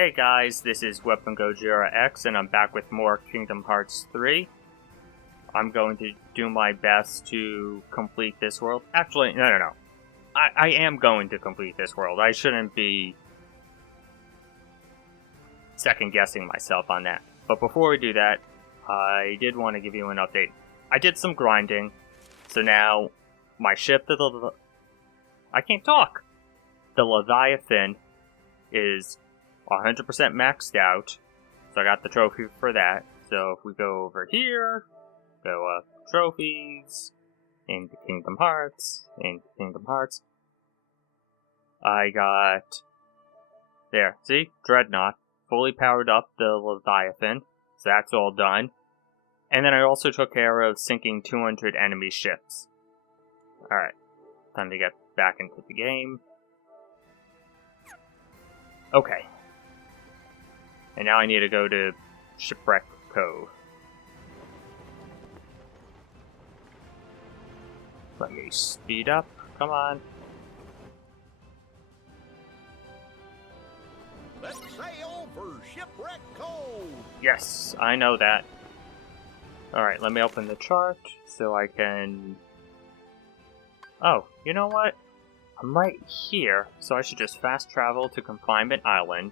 Hey guys, this is Weapon Gojira X, and I'm back with more Kingdom Hearts 3. I'm going to do my best to complete this world. Actually, no. I am going to complete this world. I shouldn't be second-guessing myself on that. But before we do that, I did want to give you an update. I did some grinding, so now my ship, I can't talk! The Leviathan is 100% maxed out, so I got the trophy for that. So if we go over here, go up trophies, into Kingdom Hearts, I got, there, see, Dreadnought, fully powered up the Leviathan, so that's all done. And then I also took care of sinking 200 enemy ships. Alright, time to get back into the game. Okay. And now I need to go to Shipwreck Cove. Let me speed up. Come on. Let's sail for Shipwreck Cove! Yes, I know that. Alright, let me open the chart so I can... Oh, you know what? I'm right here, so I should just fast travel to Confinement Island.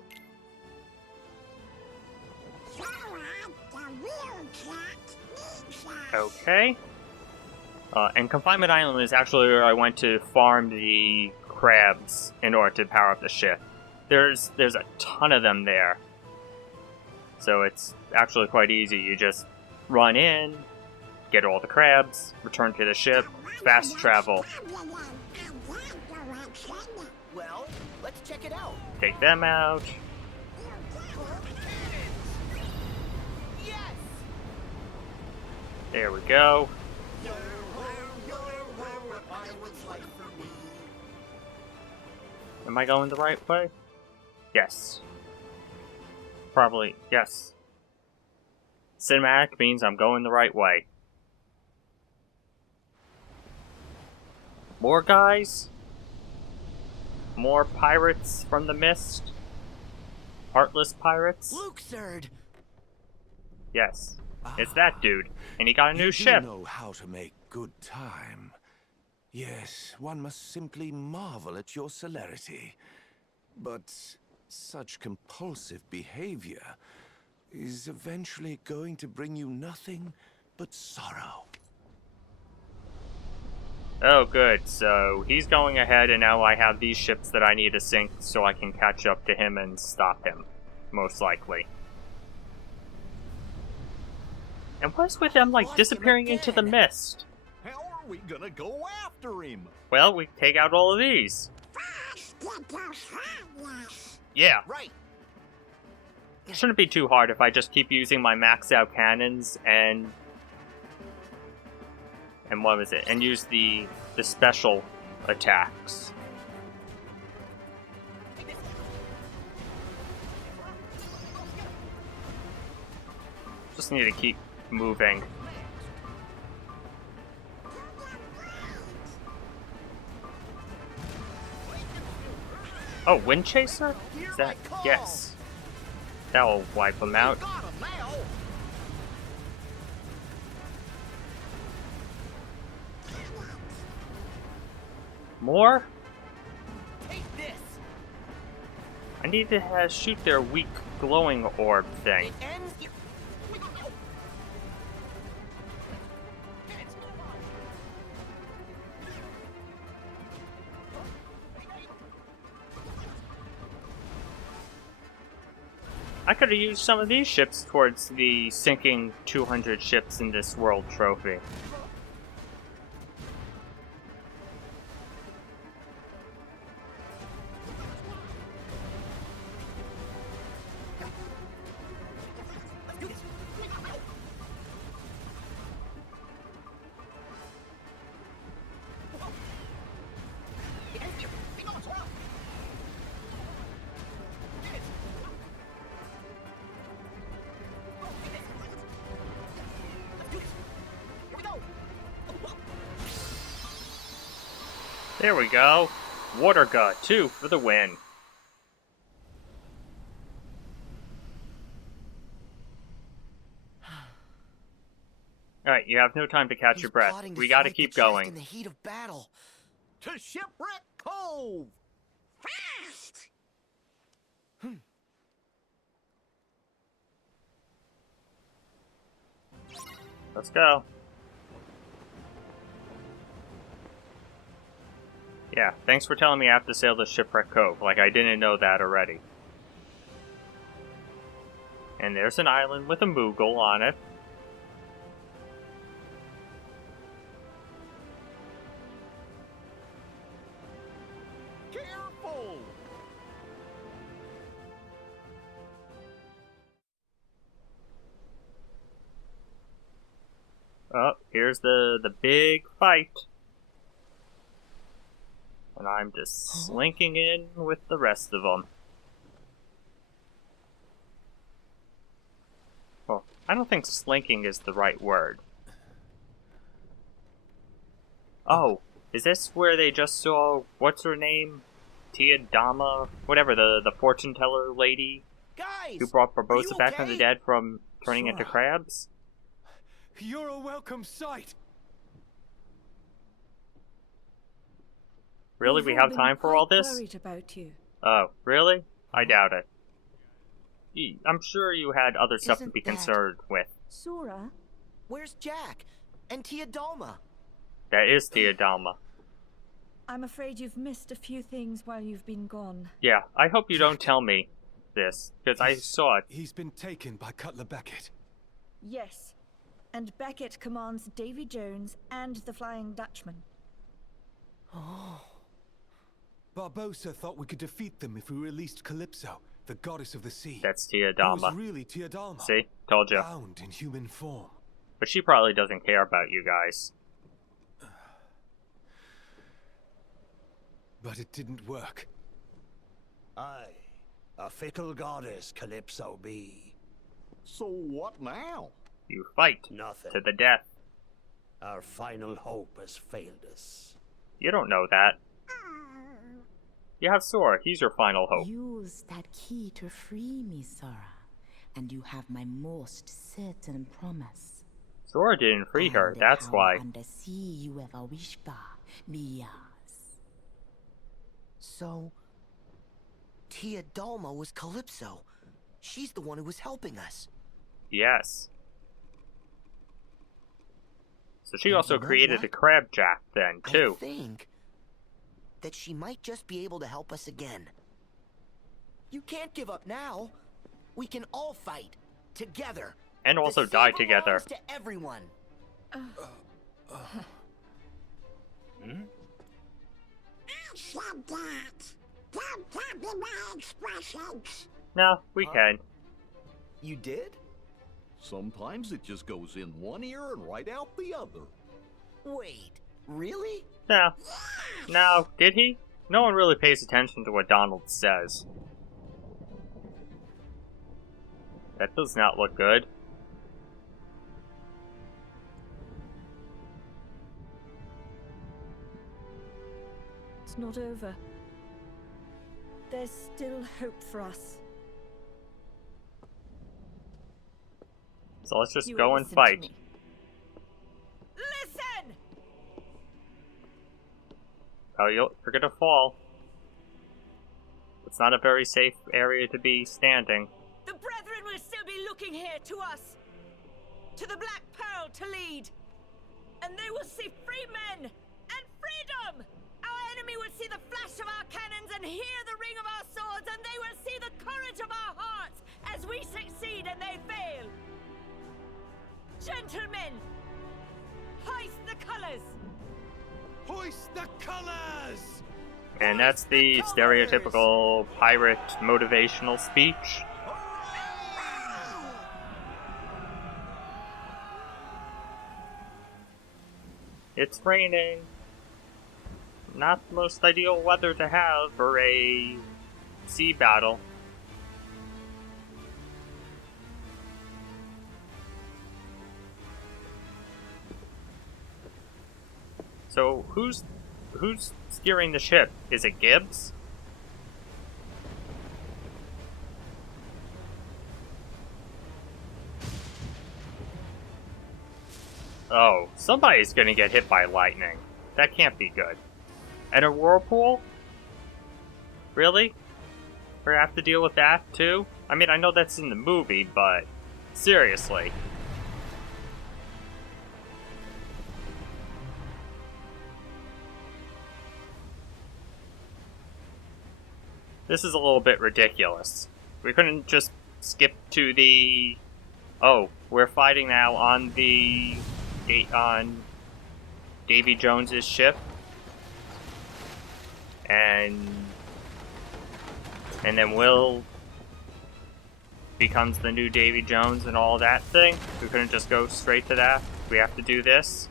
Okay. And Confinement Island is actually where I went to farm the crabs in order to power up the ship. There's a ton of them there. So it's actually quite easy. You just run in, get all the crabs, return to the ship, fast travel. Well, let's check it out. Take them out. Yes! There we go. Am I going the right way? Yes. Probably, yes. Cinematic means I'm going the right way. More guys? More pirates from the mist? Heartless pirates? Luke, Third! Yes. It's that dude. And he got a new ship. You know how to make good time. Yes, one must simply marvel at your celerity. But such compulsive behavior is eventually going to bring you nothing but sorrow. Oh, good. So he's going ahead, and now I have these ships that I need to sink so I can catch up to him and stop him. Most likely. And what's with them, like, disappearing into the mist? How are we gonna go after him? Well, we take out all of these. Yeah. Right. It shouldn't be too hard if I just keep using my maxed out cannons and what was it? And use the special attacks. Just need to keep moving. Oh, Wind Chaser? Is that? Yes. That'll wipe them out. Got him now. More? Take this. I need to shoot their weak glowing orb thing. It ends. I could have used some of these ships towards the sinking 200 ships in this world trophy. There we go. Water God 2 for the win. you have no time to catch He's your breath. plotting to We gotta strike the keep chest going. in the heat of battle. To Shipwreck Cove! Fast! Let's go. Yeah, thanks for telling me I have to sail to Shipwreck Cove. Like, I didn't know that already. And there's an island with a Moogle on it. Careful! Oh, here's the big fight. And I'm just slinking in with the rest of them. Well, I don't think slinking is the right word. Oh, is this where they just saw, what's her name? Tia Dama? Whatever, the fortune teller lady Guys! who brought are Barbossa you back from the okay? dead from turning into Sora. crabs? You're a welcome sight. Really? We have time for all this? Worried about you. Oh, really? I doubt it. I'm sure you had other stuff to Isn't be that- concerned with. Sora, Where's Jack? And Tia Dalma? That is Tia Dalma. I'm afraid you've missed a few things while you've been gone. Yeah, I hope you don't tell me this, because I saw it. He's been taken by Cutler Beckett. Yes. And Beckett commands Davy Jones and the Flying Dutchman. Barbossa thought we could defeat them if we released Calypso, the goddess of the sea. That's Tia Who was Dalma. really Tia Dalma. See? Told you. Bound in human form. But she probably doesn't care about you guys. But it didn't work. Aye, a fickle goddess Calypso be. So what now? You fight Nothing. to the death. Our final hope has failed us. You don't know that. You have Sora. He's your final hope. Use that key to free me, Sora, and you have my most certain promise. Sora didn't free her. And the That's power why. under sea you ever wished for, be yours. So, Tia Dalma was Calypso. She's the one who was helping us. Yes. So she And also you know created what? a crab jack then, too. I think that she might just be able to help us again. You can't give up now. We can all fight together. And The also sea die belongs together. to everyone. No, we can. You did? Sometimes it just goes in one ear and right out the other. Wait, really? No. No, did he? No one really pays attention to what Donald says. That does not look good. It's not over. There's still hope for us. So let's just You go will and listen to fight. me. Listen! Oh, you're gonna fall. It's not a very safe area to be standing. The Brethren will still be looking here to us. To the Black Pearl to lead. And they will see free men and freedom! Our enemy will see the flash of our cannons and hear the ring of our swords, and they will see the courage of our hearts as we succeed and they fail. Gentlemen, hoist the colors! Hoist the colors! And that's the stereotypical pirate motivational speech. It's raining. Not the most ideal weather to have for a sea battle. So who's steering the ship? Is it Gibbs? Oh, somebody's gonna get hit by lightning. That can't be good. And a whirlpool? Really? We're gonna have to deal with that, too? I mean, I know that's in the movie, but... seriously. This is a little bit ridiculous. We couldn't just skip to the... Oh, we're fighting now on the... on Davy Jones's ship. And then Will becomes the new Davy Jones and all that thing. We couldn't just go straight to that. We have to do this.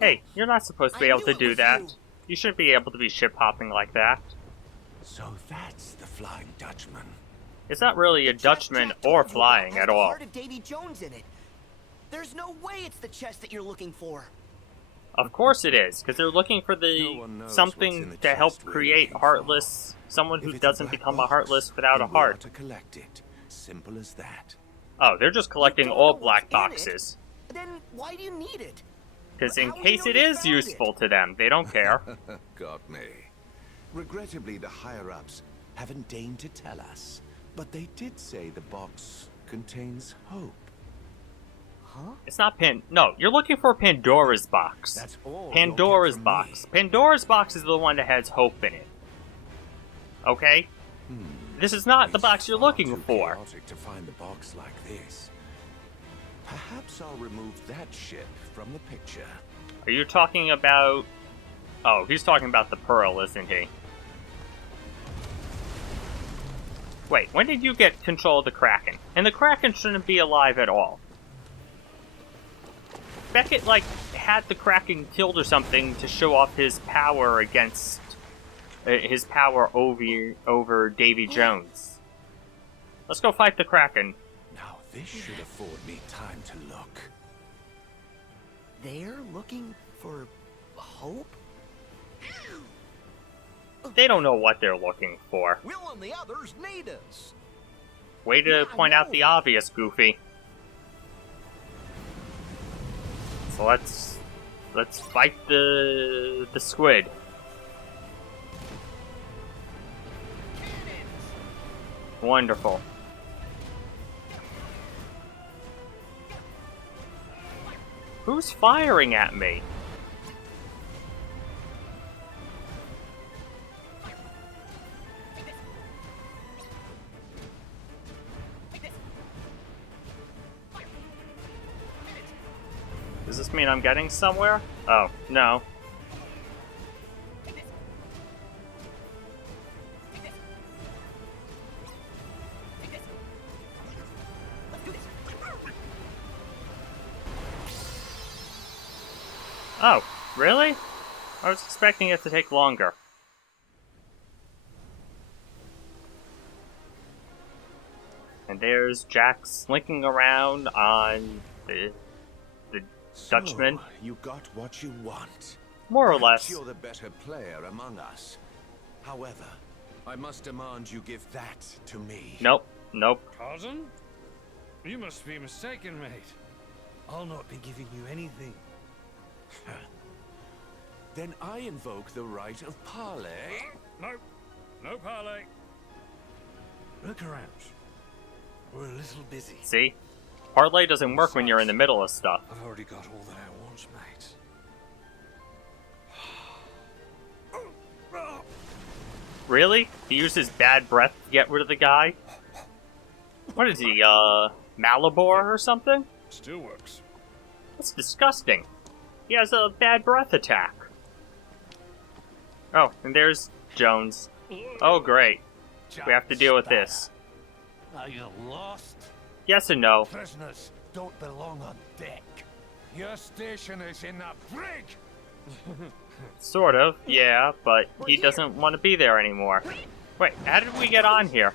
Hey, you're not supposed to be able to do that. You shouldn't be able to be ship hopping like that. So that's the Flying Dutchman. It's not really a Dutchman or flying at all. Part of Davy Jones in it. There's no way it's the chest that you're looking for. Of course it is, because they're looking for No the one knows what's in something the to help chest we're create looking Heartless, someone If who it's a doesn't black become a box, Heartless without a then we are heart. to collect it. Simple as that. Oh, they're just collecting You don't all know black what's in it. boxes. Then why do you need it? Because in How will case you it know you is found useful to them, they don't care. Got me. Regrettably, the higher-ups haven't deigned to tell us. But they did say the box contains hope. It's not No, you're looking for Pandora's box. That's all Pandora's you'll get from box. me. Pandora's box is the one that has hope in it. Okay? This is not the It's box you're far looking too for. chaotic to find a box like this. Perhaps I'll remove that ship from the picture. Are you talking about... Oh, he's talking about the Pearl, isn't he? Wait, when did you get control of the Kraken? And the Kraken shouldn't be alive at all. Beckett, like, had the Kraken killed or something to show off his power against... his power over Davy Jones. Let's go fight the Kraken. Now this should afford me time to look. They're looking for hope? They don't know what they're looking for. Will and the others need us. Way to point out the obvious, Goofy. So let's fight the squid. Wonderful. Who's firing at me? Does this mean I'm getting somewhere? Oh, no. Oh, really? I was expecting it to take longer. And there's Jack slinking around on the Dutchman. So, you got what you want. More or Perhaps less. you're the better player among us. However, I must demand you give that to me. Nope, nope. Pardon? You must be mistaken, mate. I'll not be giving you anything. Then I invoke the right of parley. No. No parley. Look around. We're a little busy. See? Parlay doesn't work when you're in the middle of stuff. I've already got all that I want, mate. Really? He used his bad breath to get rid of the guy? What is he, Malibor or something? Still works. That's disgusting. He has a bad breath attack. Oh, and there's Jones. Oh, great. We have to deal with this. Are you lost? Yes and no. Prisoners don't belong on deck. Your station is in the brig. Sort of, yeah, but he doesn't want to be there anymore. Wait, how did we get on here?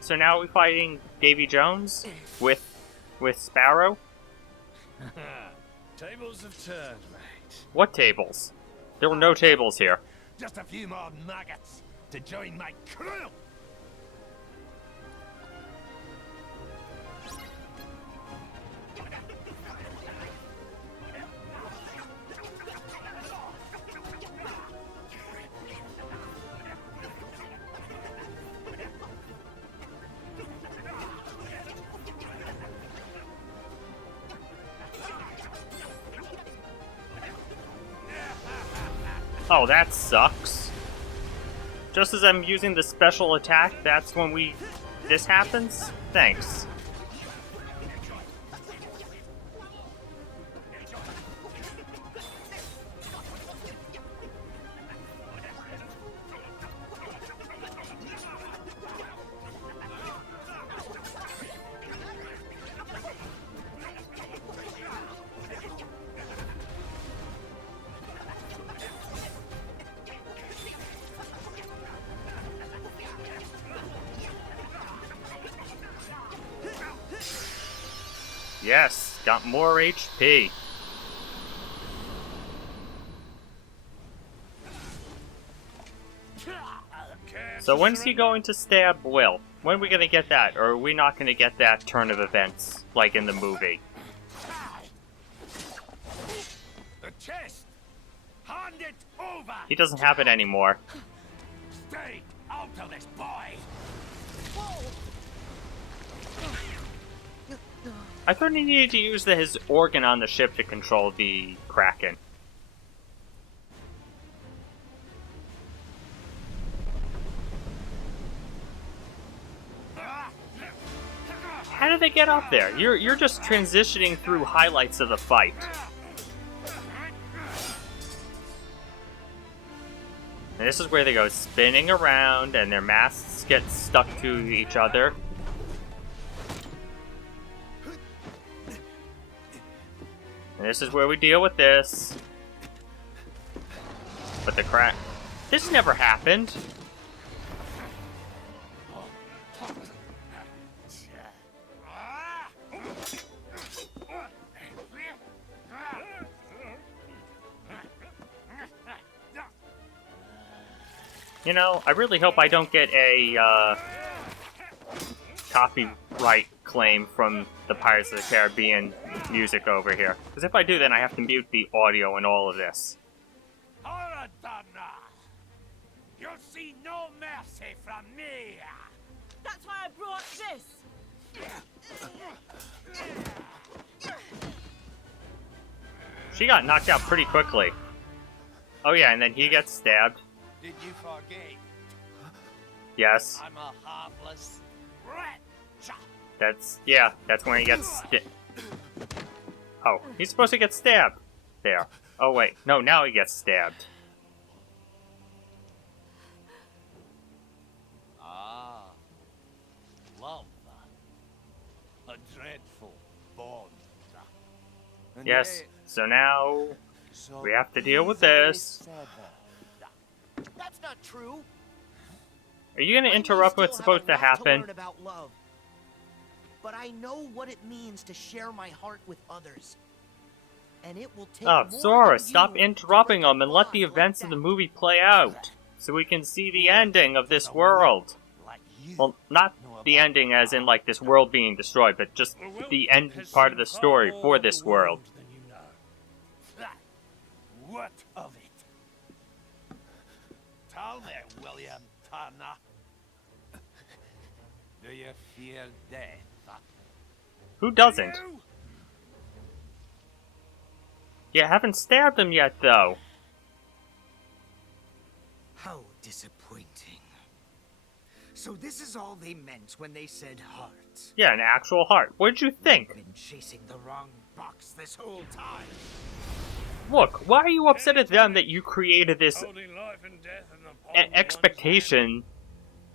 So now we're fighting Davy Jones with Sparrow? Tables have turned, mate. What tables? There were no tables here. Just a few more nuggets. to join my crew. Oh, that sucks. Just as I'm using the special attack, that's when this happens? Thanks. Yes, got more HP. So when's he going to stab Will? When are we gonna get that? Or are we not gonna get that turn of events, like in the movie? The chest. Hand it over. He doesn't have it anymore. Stay out of this, boy. I thought he needed to use his organ on the ship to control the Kraken. How did they get up there? You're just transitioning through highlights of the fight. And this is where they go spinning around and their masts get stuck to each other. And this is where we deal with this. But the crack... This never happened. You know, I really hope I don't get a copyright claim from the Pirates of the Caribbean music over here. Because if I do, then I have to mute the audio in all of this. You'll see no mercy from me. That's why I brought this. She got knocked out pretty quickly. Oh yeah, and then he gets stabbed. Did you forget? Yes. I'm a harmless wretch. That's when he gets Oh, he's supposed to get stabbed. There. Oh wait, no, now he gets stabbed. Ah. Love. A dreadful bond. Yes, so now we have to deal with this. That's not true. Are you gonna interrupt what's supposed to happen? About love. But I know what it means to share my heart with others. And it will take Oh, more Sora, than stop you interrupting to break them a and let the bond events like of the that. movie play out. So we can see the ending of this world. Like you. Well, not the ending as in like this world being destroyed, but just the end part of the story for this world. Than you know. What of it? Tell me, William Turner. Do you fear death? Who doesn't? You haven't stabbed him yet, though. How disappointing. So this is all they meant when they said heart. Yeah, an actual heart. What did you think? Been chasing the wrong box this whole time. Look, why are you upset at them that you created this Holding life and death in the palm of one's expectation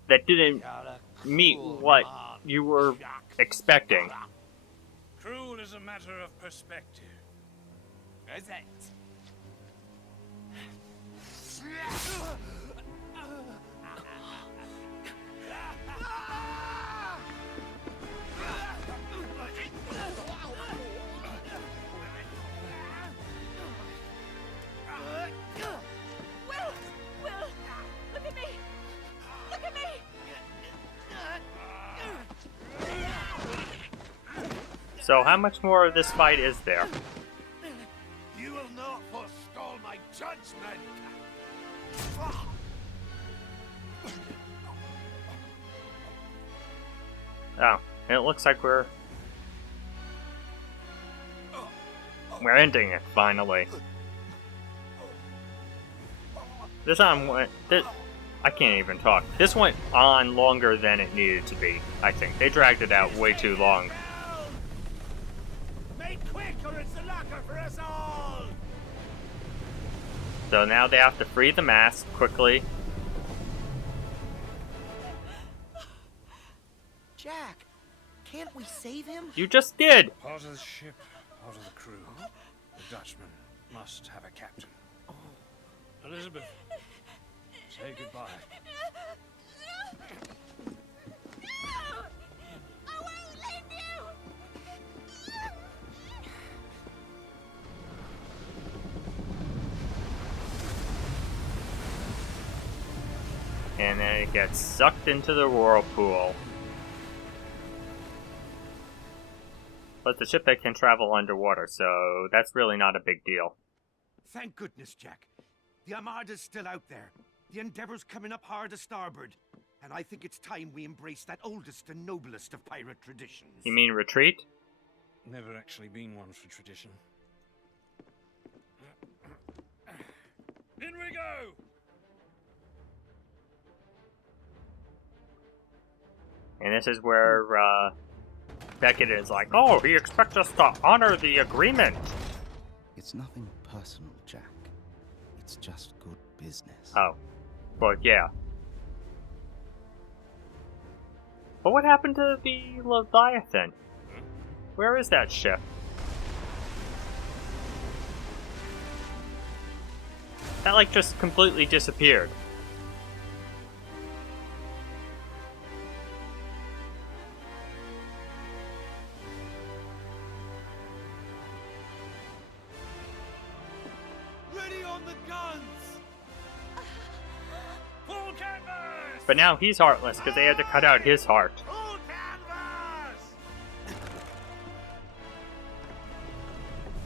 that didn't You're a meet cruel what man, you were Jack. expecting? hand. Cruel is a matter of perspective. Is it? Will! Will! Look at me! So how much more of this fight is there? You will not forestall my judgment. Oh, it looks like we're ending it finally. This I can't even talk. This went on longer than it needed to be, I think. They dragged it out way too long. Make quick or it's the locker for us all. So now they have to free the mask quickly. Jack, can't we save him? You just did! Part of the ship, part of the crew. The Dutchman must have a captain. Elizabeth, say goodbye. I won't leave you! And then it gets sucked into the whirlpool. But the ship that can travel underwater, so that's really not a big deal. Thank goodness, Jack. The Armada's still out there. The Endeavor's coming up hard to starboard. And I think it's time we embrace that oldest and noblest of pirate traditions. You mean retreat? Never actually been one for tradition. In we go! And this is where Beckett is like, oh, he expects us to honor the agreement. It's nothing personal, Jack. It's just good business. Oh, but yeah. But what happened to the Leviathan? Where is that ship? That like just completely disappeared. Ready on the guns. Full canvas! But now he's heartless because they had to cut out his heart. Full canvas.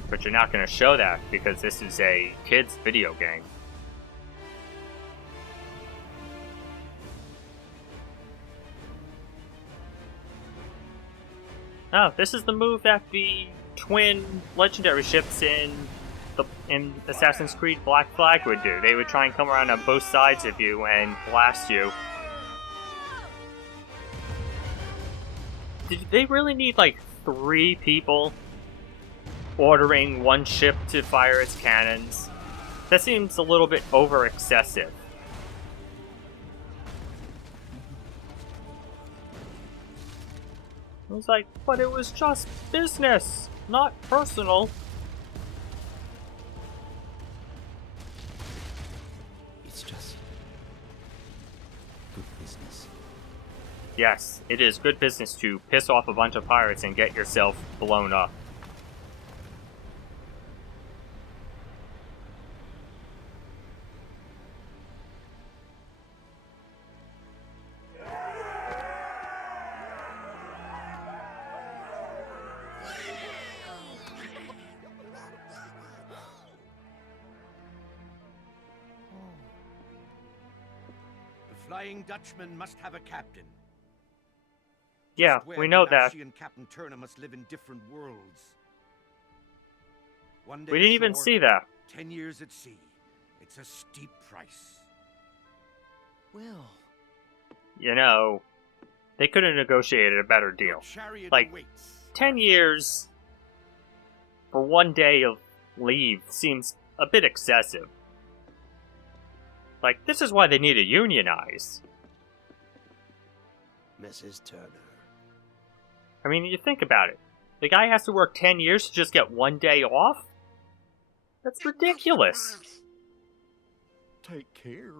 But you're not going to show that because this is a kid's video game. Oh, this is the move that the twin legendary ships in Assassin's Creed Black Flag would do. They would try and come around on both sides of you and blast you. Did they really need like 3 people ordering one ship to fire its cannons? That seems a little bit over excessive. I was like, but it was just business, not personal. It's just good business. Yes, it is good business to piss off a bunch of pirates and get yourself blown up. Flying Dutchman must have a captain. Yeah, Just where we know that. Ganassi and Captain Turner must live in different worlds. One day We didn't even ashore, see that. 10 years at sea. It's a steep price. Will. You know, they could have negotiated a better deal. Your chariot Like, awaits. 10 years for one day of leave seems a bit excessive. Like, this is why they need to unionize. Mrs. Turner. I mean, you think about it. The guy has to work 10 years to just get one day off? That's ridiculous. Take care.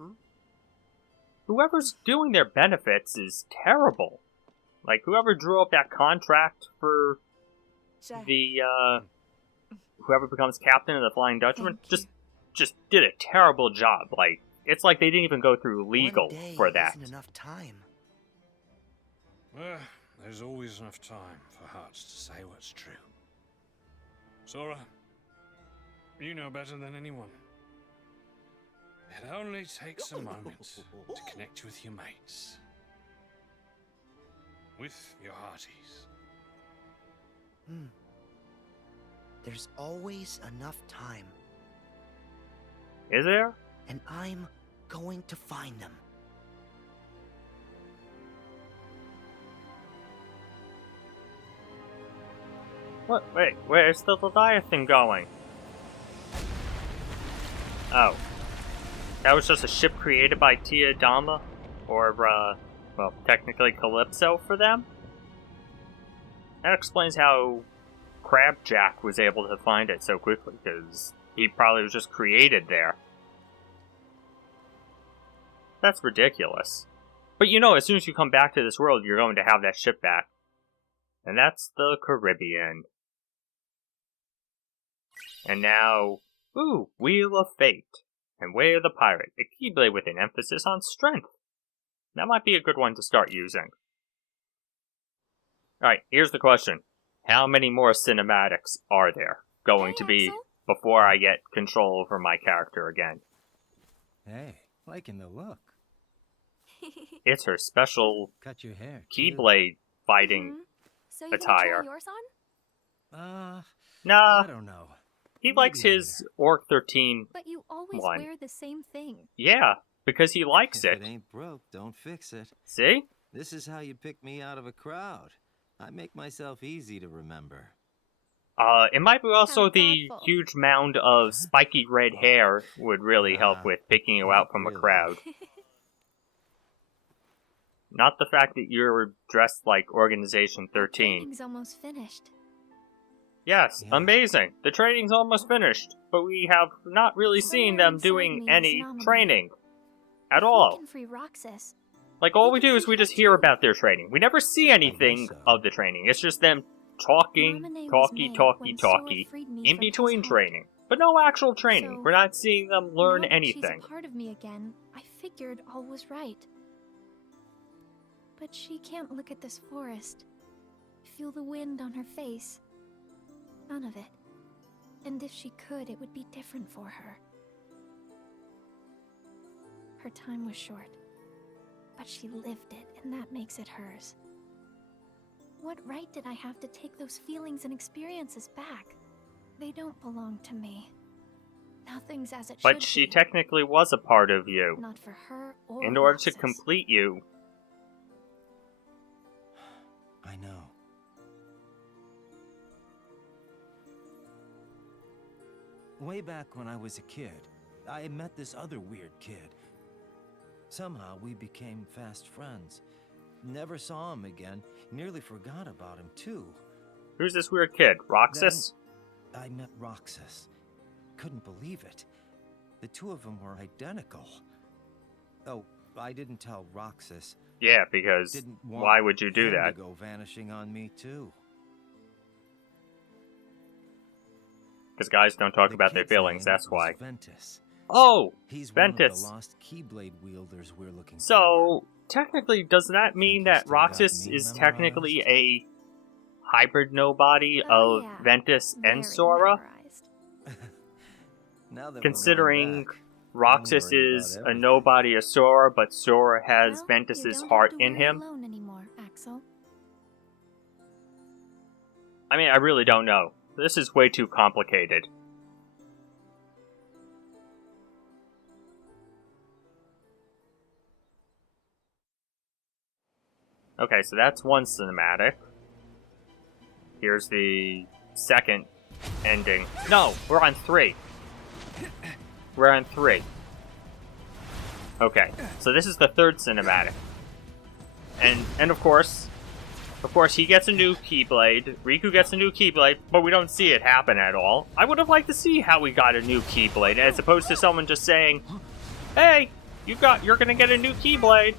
Whoever's doing their benefits is terrible. Like, whoever drew up that contract for the, whoever becomes captain of the Flying Dutchman just did a terrible job. Like, it's like they didn't even go through legal One day for that. Isn't enough time. Well, there's always enough time for hearts to say what's true. Sora, you know better than anyone. It only takes a moment to connect with your mates. With your hearties. There's always enough time. Is there? And I'm going to find them. What? Wait, where's the Leviathan going? Oh. That was just a ship created by Tia Dama? Or, well, technically Calypso for them? That explains how Crabjack was able to find it so quickly, because he probably was just created there. That's ridiculous. But you know, as soon as you come back to this world, you're going to have that ship back. And that's the Caribbean. And now, ooh, Wheel of Fate. And Way of the Pirate, a Keyblade with an emphasis on strength. That might be a good one to start using. Alright, here's the question. How many more cinematics are there going to be before I get control over my character again? Hey, liking the look. It's her special Cut your hair, Keyblade fighting So you attire. Try yours on? Nah, I don't know. he likes his Orc 13 But you always one. wear the same thing. Yeah, because he likes If it. it ain't broke, don't fix it. See? This is how you pick me out of a crowd. I make myself easy to remember. It might be also How the thoughtful. huge mound of spiky red hair would really help with picking you out from a really. crowd. Not the fact that you're dressed like Organization 13. Training's almost finished. Yes, Yeah. amazing. The training's almost finished, but we have not really seen them Somewhere doing inside me is any an anomaly. training at If we all. can free Roxas, Like, all we we can do is see we her just hear too. about their training. We never see anything so. of the training. It's just them talking, Mamane was made when Sora talky, freed me in from his between heart. training. But no actual training. So, We're not seeing them learn now that anything. she's a part of me again, I figured all was right. But she can't look at this forest, feel the wind on her face. None of it. And if she could, it would be different for her. Her time was short, but she lived it, and that makes it hers. What right did I have to take those feelings and experiences back? They don't belong to me. Nothing's as it should But she be. technically was a part of you. Not for her or In order to Roxas. complete you. I know. Way back when I was a kid, I met this other weird kid. Somehow we became fast friends. Never saw him again. Nearly forgot about him, too. Who's this weird kid? Roxas? I met Roxas. Couldn't believe it. The two of them were identical. Oh, I didn't tell Roxas. Yeah, because Didn't want why would you do him that? to go vanishing on me, too. Because guys don't talk The about their kid's feelings, name that's was why. Ventus. Oh! He's one Ventus. of the lost Keyblade wielders we're looking for. So, technically, does that mean Think you that still got Roxas me is memorized? technically a hybrid nobody Oh, of yeah. Ventus Very and Sora? memorized. Now that we're Considering going back, Roxas I'm worried is about a everything. nobody of Sora, but Sora has Well, Ventus's you don't heart have to in worry him? alone anymore, Axel. I mean, I really don't know. This is way too complicated. Okay, so that's one cinematic. Here's the second ending. No, we're on 3. We're on 3. Okay, so this is the third cinematic. And of course, he gets a new Keyblade. Riku gets a new Keyblade, but we don't see it happen at all. I would have liked to see how we got a new Keyblade, as opposed to someone just saying, "Hey, you're gonna get a new Keyblade."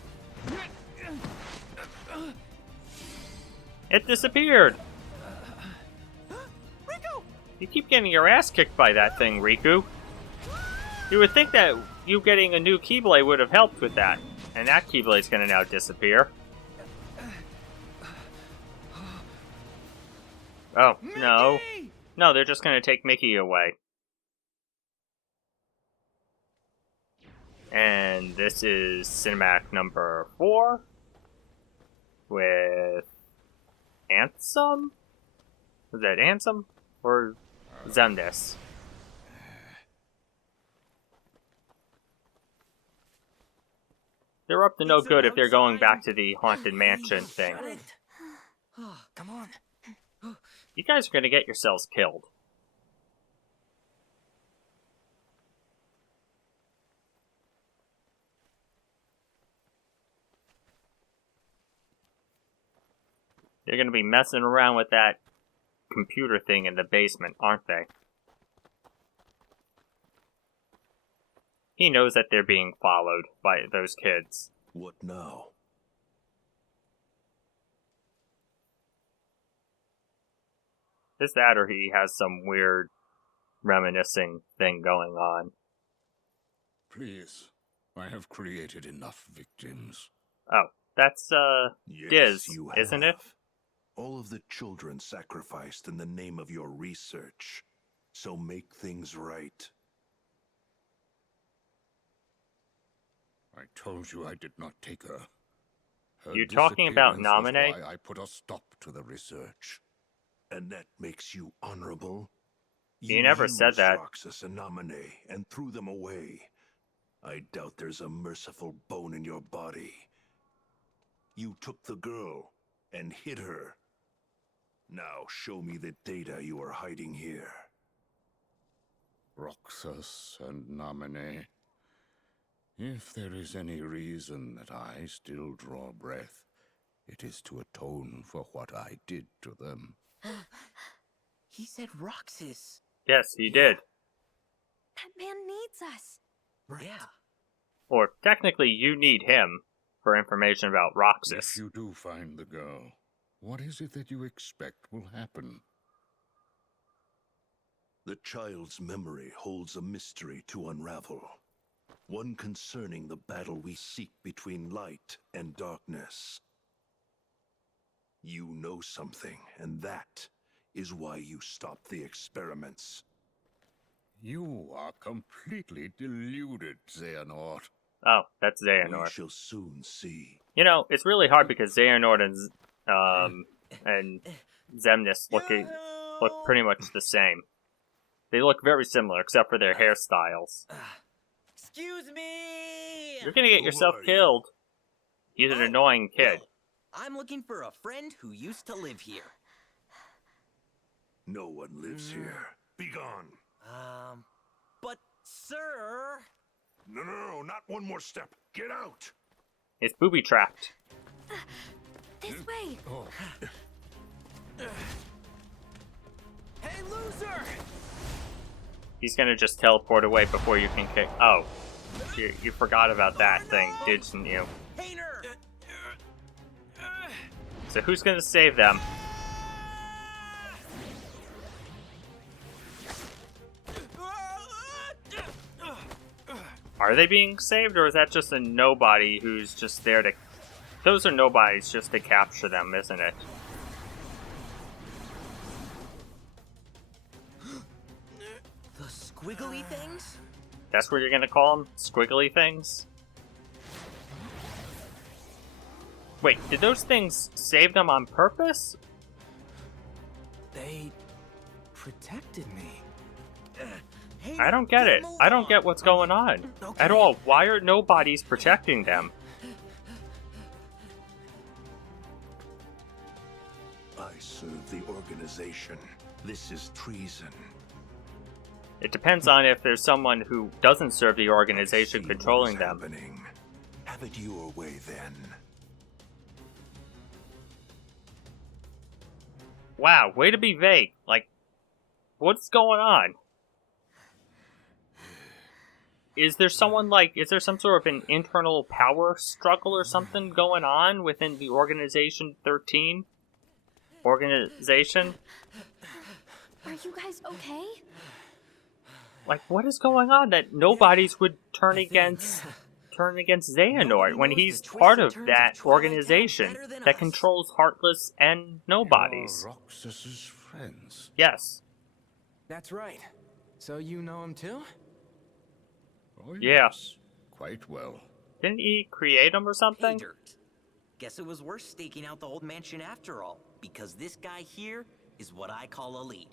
It disappeared. You keep getting your ass kicked by that thing, Riku. You would think that you getting a new Keyblade would have helped with that. And that Keyblade's gonna now disappear. Oh, no. No, they're just gonna take Mickey away. And this is cinematic number 4 with Ansem? Was that Ansem or Zemnis? They're up to no good if they're going back to the Haunted Mansion thing. Come on. You guys are gonna get yourselves killed. They're gonna be messing around with that computer thing in the basement, aren't they? He knows that they're being followed by those kids. What now? Is that or he has some weird reminiscing thing going on? Please, I have created enough victims. Oh, that's, Yes, Diz, you isn't it? have. All of the children sacrificed in the name of your research. So make things right. I told you I did not take her. Her You talking about disappearance was Naminé? why I put a stop to the research. And that makes you honorable? He never said that. Roxas and Naminé and threw them away. I doubt there's a merciful bone in your body. You took the girl and hid her. Now show me the data you are hiding here. Roxas and Naminé. If there is any reason that I still draw breath, it is to atone for what I did to them. He said Roxas. Yes, he did. That man needs us. Right. Yeah. Or technically, you need him for information about Roxas. If you do find the girl, what is it that you expect will happen? The child's memory holds a mystery to unravel. One concerning the battle we seek between light and darkness. You know something, and that is why you stopped the experiments. You are completely deluded, Xehanort. Oh, that's Xehanort. We shall soon see. You know, it's really hard because Xehanort and Zemnis look pretty much the same. They look very similar, except for their hairstyles. Excuse me! You're gonna get yourself killed. He's an annoying kid. Well, I'm looking for a friend who used to live here. No one lives here. Be gone. But, sir... No, not one more step. Get out! It's booby-trapped. This way! Oh. Hey, loser! He's gonna just teleport away before you can kick. Oh, you forgot about that thing, didn't you? Hater! So who's gonna save them? Are they being saved, or is that just a nobody who's just there to... Those are nobodies just to capture them, isn't it? The squiggly things? That's what you're gonna call them? Squiggly things? Wait, did those things save them on purpose? They... protected me. I don't get it. I don't get what's going on at all. Why are nobodies protecting them? I serve the organization. This is treason. It depends on if there's someone who doesn't serve the organization controlling them. Happening. Have it your way then. Wow, way to be vague. Like, what's going on? Is there someone like, is there some sort of an internal power struggle or something going on within the Organization 13? Organization? Are you guys okay? Like, what is going on that nobodies would turn against Xehanort when he's part of that organization that controls Heartless and nobodies? Roxas's friends. Yes. That's right. So you know him too? Oh, Yeah. yes. Quite well. Didn't he create him or something? Hey, Dirt. Guess it was worth staking out the old mansion after all, because this guy here is what I call a lead.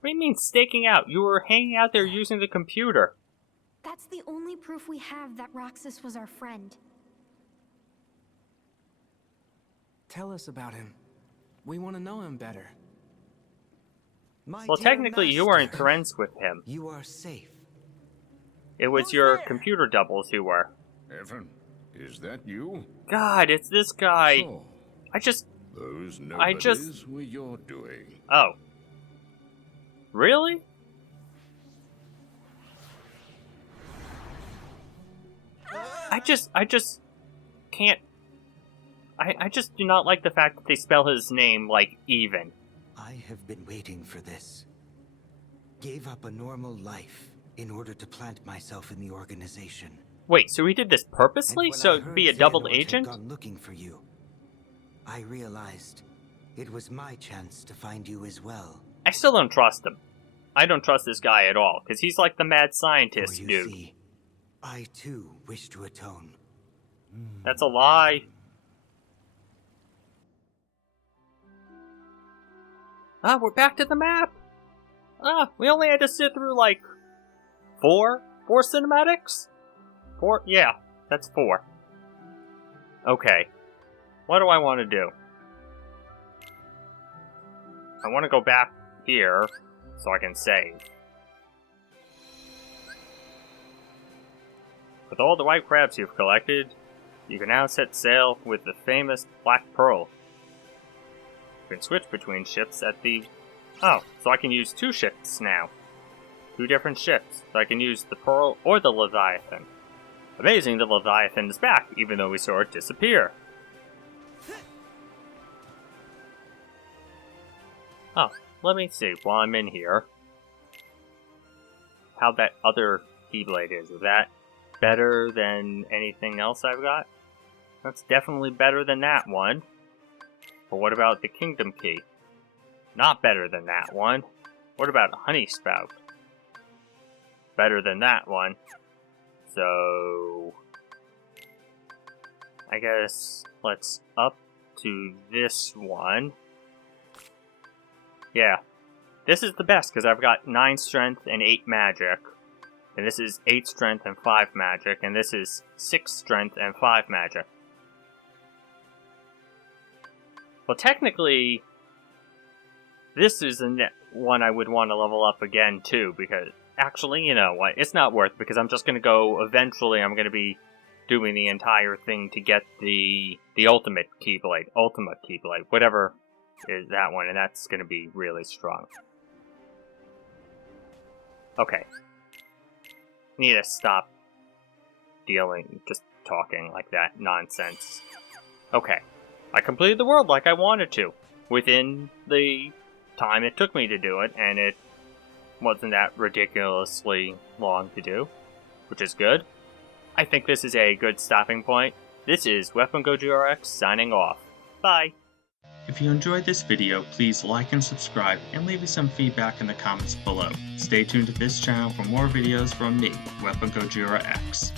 What do you mean staking out? You were hanging out there using the computer. That's the only proof we have that Roxas was our friend. Tell us about him. We want to know him better. Well, technically, you weren't friends with him. You are safe. It was your computer doubles who were. Evan, is that you? God, it's this guy. So, those I just... nobodies were your doing. Oh. Really? I just can't... I just do not like the fact that they spell his name like even. I have been waiting for this. Gave up a normal life in order to plant myself in the organization. Wait, so he did this purposely? So be a double agent? Gone looking for you. I realized it was my chance to find you as well. I still don't trust him. I don't trust this guy at all, because he's like the mad scientist you dude. See, I too wish to atone. That's a lie. Ah, we're back to the map! Ah, we only had to sit through like... Four cinematics? 4? Yeah, that's 4. Okay. What do I want to do? I want to go back here so I can save. With all the white crabs you've collected, you can now set sail with the famous Black Pearl. You can switch between ships at the... Oh, so I can use 2 ships now. 2 different ships, so I can use the Pearl or the Leviathan. Amazing, the Leviathan is back, even though we saw it disappear. Oh, let me see, while I'm in here, how that other Keyblade is. Is that better than anything else I've got? That's definitely better than that one. But what about the Kingdom Key? Not better than that one. What about Honey Spout? Better than that one. So... I guess let's up to this one. Yeah. This is the best, because I've got 9 strength and 8 magic. And this is 8 strength and 5 magic. And this is 6 strength and 5 magic. Well, technically, this is one I would want to level up again, too, because... Actually, you know what? It's not worth, because I'm just going to go... Eventually, I'm going to be doing the entire thing to get the Ultimate Keyblade. Ultimate Keyblade. Whatever is that one, and that's going to be really strong. Okay. Need to stop just talking like that nonsense. Okay. I completed the world like I wanted to, within the time it took me to do it, and it wasn't that ridiculously long to do, which is good. I think this is a good stopping point. This is Weapon Gojira X signing off. Bye! If you enjoyed this video, please like and subscribe, and leave me some feedback in the comments below. Stay tuned to this channel for more videos from me, Weapon Gojira X.